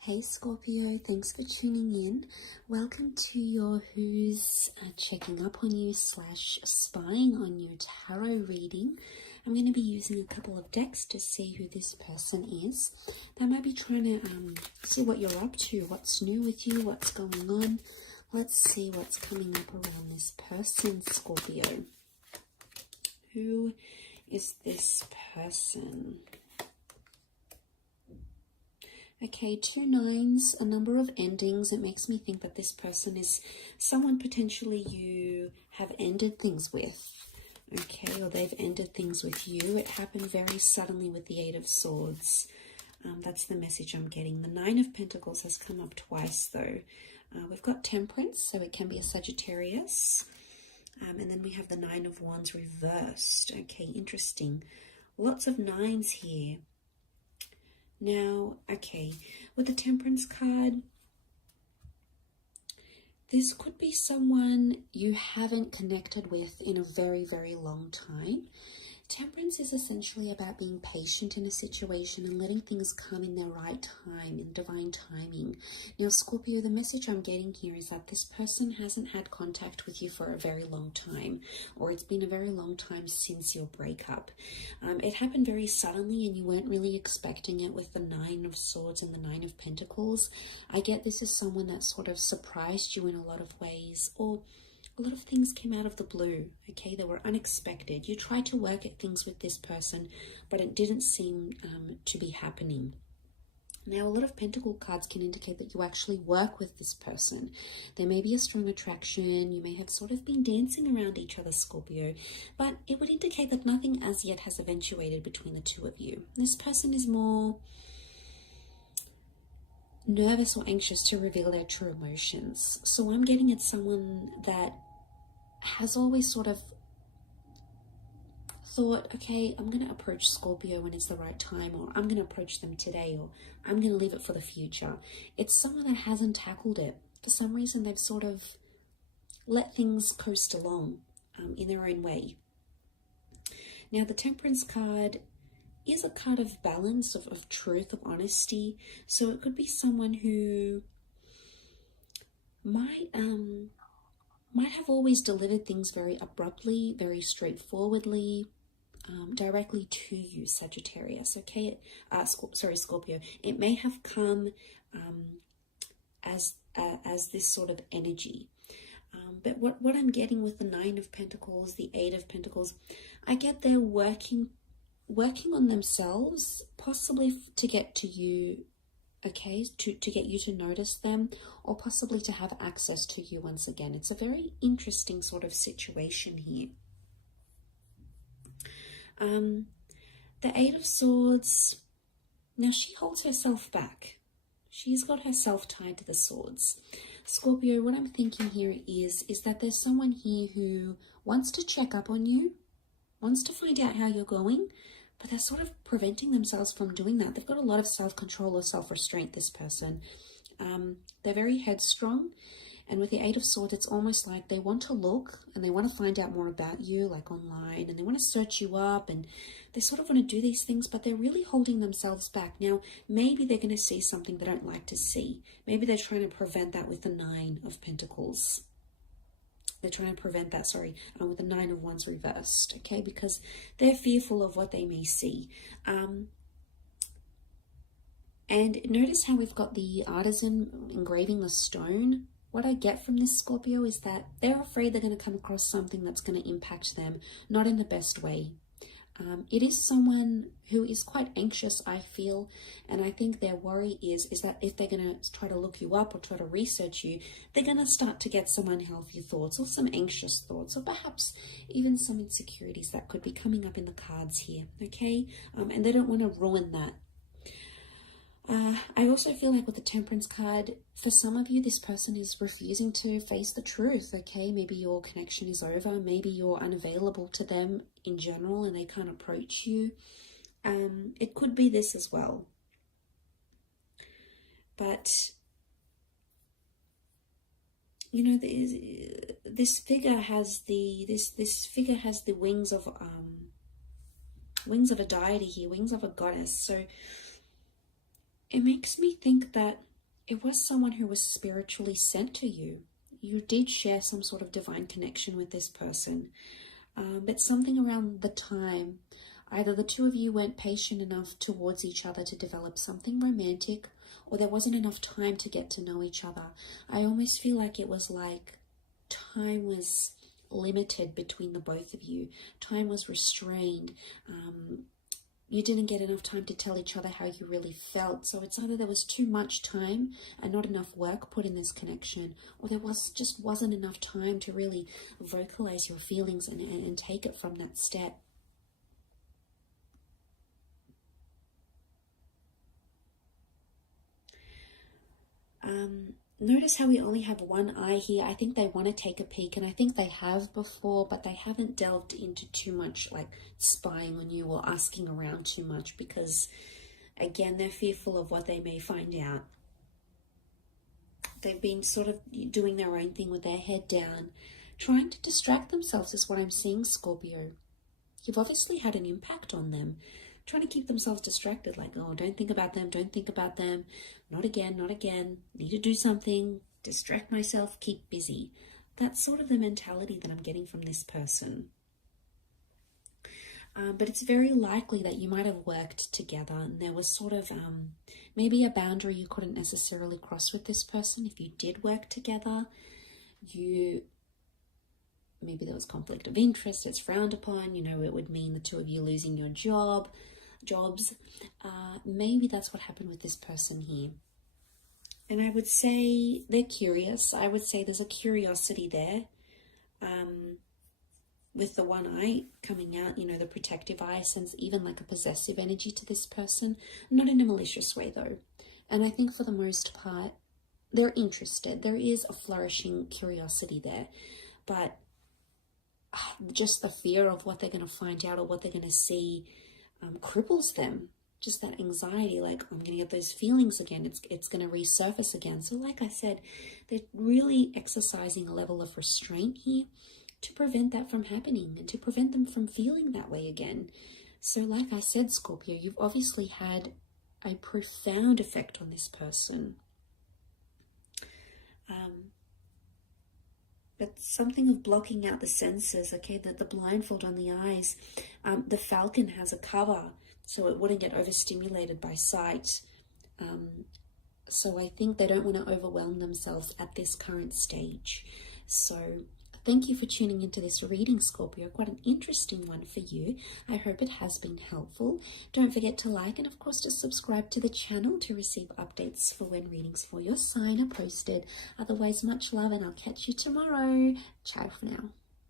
Hey Scorpio, thanks for tuning in. Welcome to your Who's Checking Up on You / spying on you tarot reading. I'm going to be using a couple of decks to see who this person is. They might be trying to see what you're up to, what's new with you, what's going on. Let's see what's coming up around this person, Scorpio. Who is this person? Okay, 2 nines, a number of endings. It makes me think that this person is someone potentially you have ended things with. Okay, or they've ended things with you. It happened very suddenly with the 8 of Swords. That's the message I'm getting. The 9 of Pentacles has come up twice though. We've got Temperance, so it can be a Sagittarius. And then we have the 9 of Wands reversed. Okay, interesting. Lots of 9s here. Now, okay, with the Temperance card, this could be someone you haven't connected with in a very, very long time. Temperance is essentially about being patient in a situation and letting things come in their right time, in divine timing. Now, Scorpio, the message I'm getting here is that this person hasn't had contact with you for a very long time, or it's been a very long time since your breakup. It happened very suddenly and you weren't really expecting it with the 9 of Swords and the 9 of Pentacles. I get this is someone that sort of surprised you in a lot of ways, or a lot of things came out of the blue, okay? They were unexpected. You tried to work at things with this person, but it didn't seem to be happening. Now, a lot of Pentacle cards can indicate that you actually work with this person. There may be a strong attraction. You may have sort of been dancing around each other, Scorpio, but it would indicate that nothing as yet has eventuated between the two of you. This person is more nervous or anxious to reveal their true emotions. So I'm getting it's someone that has always sort of thought, okay, I'm going to approach Scorpio when it's the right time, or I'm going to approach them today, or I'm going to leave it for the future. It's someone that hasn't tackled it. For some reason, they've sort of let things coast along in their own way. Now, the Temperance card is a card of balance, of truth, of honesty. So it could be someone who might have always delivered things very abruptly, very straightforwardly, directly to you, Sagittarius. Okay, Scorpio. It may have come as this sort of energy. But what I'm getting with the 9 of Pentacles, the 8 of Pentacles, I get they're working on themselves, possibly to get to you, okay, to get you to notice them, or possibly to have access to you once again. It's a very interesting sort of situation here. The 8 of Swords, now she holds herself back. She's got herself tied to the swords. Scorpio, what I'm thinking here is that there's someone here who wants to check up on you, wants to find out how you're going, but they're sort of preventing themselves from doing that. They've got a lot of self-control or self-restraint, this person. They're very headstrong. And with the 8 of Swords, it's almost like they want to look and they want to find out more about you, like online, and they want to search you up, and they sort of want to do these things, but they're really holding themselves back. Now, maybe they're going to see something they don't like to see. Maybe they're trying to prevent that with the 9 of Pentacles. They're trying to prevent that, with the 9 of Wands reversed, okay? Because they're fearful of what they may see. And notice how we've got the artisan engraving the stone. What I get from this, Scorpio, is that they're afraid they're going to come across something that's going to impact them, not in the best way. It is someone who is quite anxious, I feel, and I think their worry is that if they're going to try to look you up or try to research you, they're going to start to get some unhealthy thoughts or some anxious thoughts, or perhaps even some insecurities that could be coming up in the cards here, okay? And they don't want to ruin that. I also feel like with the Temperance card, for some of you, this person is refusing to face the truth, okay? Maybe your connection is over. Maybe you're unavailable to them in general and they can't approach you. It could be this as well. But, you know, this figure has the wings of a deity here, wings of a goddess. So it makes me think that it was someone who was spiritually sent to you. You did share some sort of divine connection with this person. But something around the time, either the two of you weren't patient enough towards each other to develop something romantic, or there wasn't enough time to get to know each other. I almost feel like it was like time was limited between the both of you. Time was restrained. You didn't get enough time to tell each other how you really felt. So it's either there was too much time and not enough work put in this connection, or there just wasn't enough time to really vocalize your feelings and take it from that step. Notice how we only have one eye here. I think they want to take a peek, and I think they have before, but they haven't delved into too much, like spying on you or asking around too much, because again, they're fearful of what they may find out. They've been sort of doing their own thing with their head down, trying to distract themselves is what I'm seeing, Scorpio. You've obviously had an impact on them, trying to keep themselves distracted, like, oh, don't think about them, don't think about them, not again, not again, need to do something, distract myself, keep busy. That's sort of the mentality that I'm getting from this person. But it's very likely that you might have worked together, and there was sort of maybe a boundary you couldn't necessarily cross with this person. If you did work together, maybe there was conflict of interest, it's frowned upon, you know, it would mean the two of you losing your jobs. Maybe that's what happened with this person here. And I would say they're curious. I would say there's a curiosity there. With the one eye coming out, you know, the protective eye, sense even like a possessive energy to this person. Not in a malicious way though. And I think for the most part, they're interested. There is a flourishing curiosity there. But just the fear of what they're going to find out or what they're going to see cripples them. Just that anxiety, like, I'm going to get those feelings again. It's going to resurface again. So like I said, they're really exercising a level of restraint here to prevent that from happening and to prevent them from feeling that way again. So like I said, Scorpio, you've obviously had a profound effect on this person. But something of blocking out the senses, okay, the blindfold on the eyes. The falcon has a cover, so it wouldn't get overstimulated by sight. So I think they don't want to overwhelm themselves at this current stage. So thank you for tuning into this reading, Scorpio. Quite an interesting one for you. I hope it has been helpful. Don't forget to like and, of course, to subscribe to the channel to receive updates for when readings for your sign are posted. Otherwise, much love, and I'll catch you tomorrow. Ciao for now.